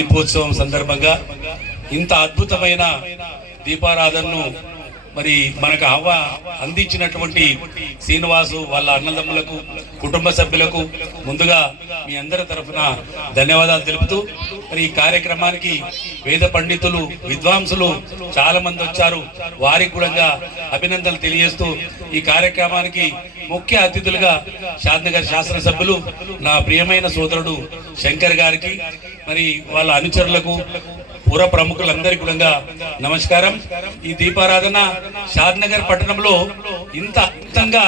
దీపోత్సవం సందర్భంగా ఇంత అద్భుతమైన దీపారాధనను మరి మనకు అవ్వ అందించినటువంటి శ్రీనివాసు వాళ్ళ అన్నదమ్ములకు కుటుంబ సభ్యులకు ముందుగా మీ అందరి తరఫున ధన్యవాదాలు తెలుపుతూ మరి ఈ కార్యక్రమానికి వేద పండితులు విద్వాంసులు చాలా మంది వచ్చారు. వారికి కూడా అభినందనలు తెలియజేస్తూ ఈ కార్యక్రమానికి ముఖ్య అతిథులుగా శాంతనగర్ శాసనసభ్యులు నా ప్రియమైన సోదరుడు శంకర్ గారికి మరి వాళ్ళ అనుచరులకు పుర ప్రముఖులందరికీ కూడా నమస్కారం. ఈ దీపారాధన షాద్నగర్ పట్టణంలో ఇంత అద్భుతంగా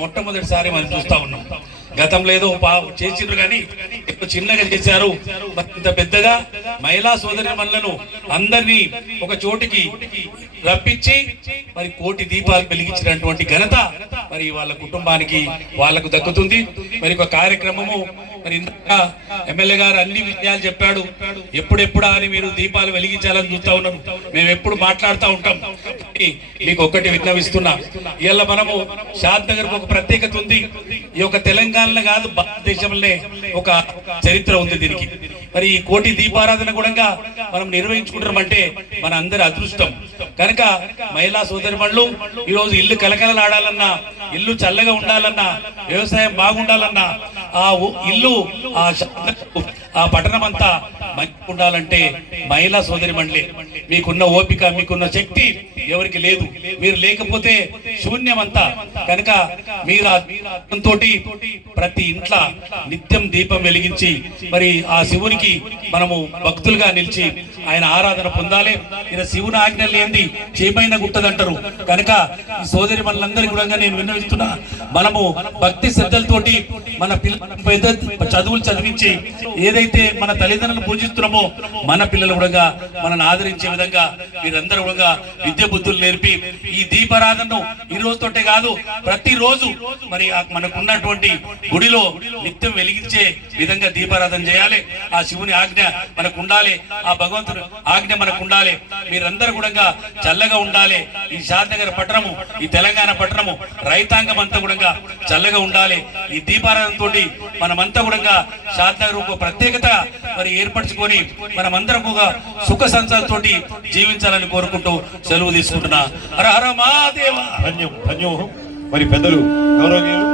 మొట్టమొదటిసారి మనం చూస్తా ఉన్నాం. గతం లేదో చేసిండ్రు కానీ ఇప్పుడు చిన్నగా చేశారు. ఇంత పెద్దగా మహిళా సోదరి మనలను అందరినీ ఒక చోటికి రప్పించి మరి కోటి దీపాలు వెలిగించినటువంటి ఘనత మరి వాళ్ళ కుటుంబానికి వాళ్ళకు దక్కుతుంది. మరి ఒక కార్యక్రమము మరి ఇంత ఎమ్మెల్యే గారు అన్ని విషయాలు చెప్పాడు. ఎప్పుడెప్పుడా అని మీరు దీపాలు వెలిగించాలని చూస్తా ఉన్నాం. మేము ఎప్పుడు మాట్లాడుతూ ఉంటాం. మీకు ఒక్కటి విజ్ఞవిస్తున్నా ఇలా మనము షాద్ నగర్ ఒక ప్రత్యేకత ఉంది. ఈ యొక్క తెలంగాణలో కాదు భారతదేశంలోనే ఒక చరిత్ర ఉంది దీనికి. మరి ఈ కోటి దీపారాధన కూడా మనం నిర్వహించుకుంటామంటే మన అందరి అదృష్టం. కనుక మహిళా సోదరిమణులు ఈ రోజు ఇల్లు కలకలలాడాలన్నా ఇల్లు చల్లగా ఉండాలన్నా వ్యవసాయం బాగుండాలన్నా ఆ ఇల్లు ఆ ఆ పట్టణం అంతా ఉండాలంటే మహిళా సోదరిమణులే మీకున్న ఓపిక మీకున్న శక్తి ఎవరికి లేదు. మీరు లేకపోతే శూన్యం అంతా కనుక మీరు తోటి ప్రతి ఇంట్లో నిత్యం దీపం వెలిగించి మరి ఆ శివునికి మనము భక్తులుగా నిలిచి ఆయన ఆరాధన పొందాలి. ఇలా శివుని ఆజ్ఞ లేనిది చేమైన గుట్టదంటారు కనుక ఈ సోదరి మనందరికీ కూడా నేను విన్నవిస్తున్నా మనము భక్తి శ్రద్ధలతోటి మన పిల్ల పెద్ద చదువులు చదివించి ఏదైతే మన తల్లిదండ్రులు పూజిస్తున్నామో మన పిల్లలు కూడా మనల్ని ఆదరించే విధంగా మీరందరూ కూడా విద్య బుద్ధులు నేర్పి ఈ దీపారాధనను ఈ రోజుతోటే కాదు ప్రతిరోజు మరి మనకున్నటువంటి గుడిలో నిత్యం వెలిగించే విధంగా దీపారాధన చేయాలి. ఆ శివుని ఆజ్ఞ మనకు ఉండాలి ఆ భగవంతుడు ఆజ్ఞ మనకు ఉండాలి మీరందరూ కూడా చల్లగా ఉండాలి. ఈ శాంతనగర్ పట్టణము ఈ తెలంగాణ పట్టణము రైతాంగం అంతా కూడా చల్లగా ఉండాలి. ఈ దీపారాధన తోటి మనమంతా కూడా శాంతనగర్ ఒక ప్రత్యేకత మరి ఏర్పరచుకొని మనమందరం కూడా సుఖ సంసారంతోటి జీవించాలని కోరుకుంటూ సెలవు తీసుకుంటున్నా. హర హర మహాదేవ. ధన్యం ధన్యం మరి పెద్దలు గౌరవనీయులు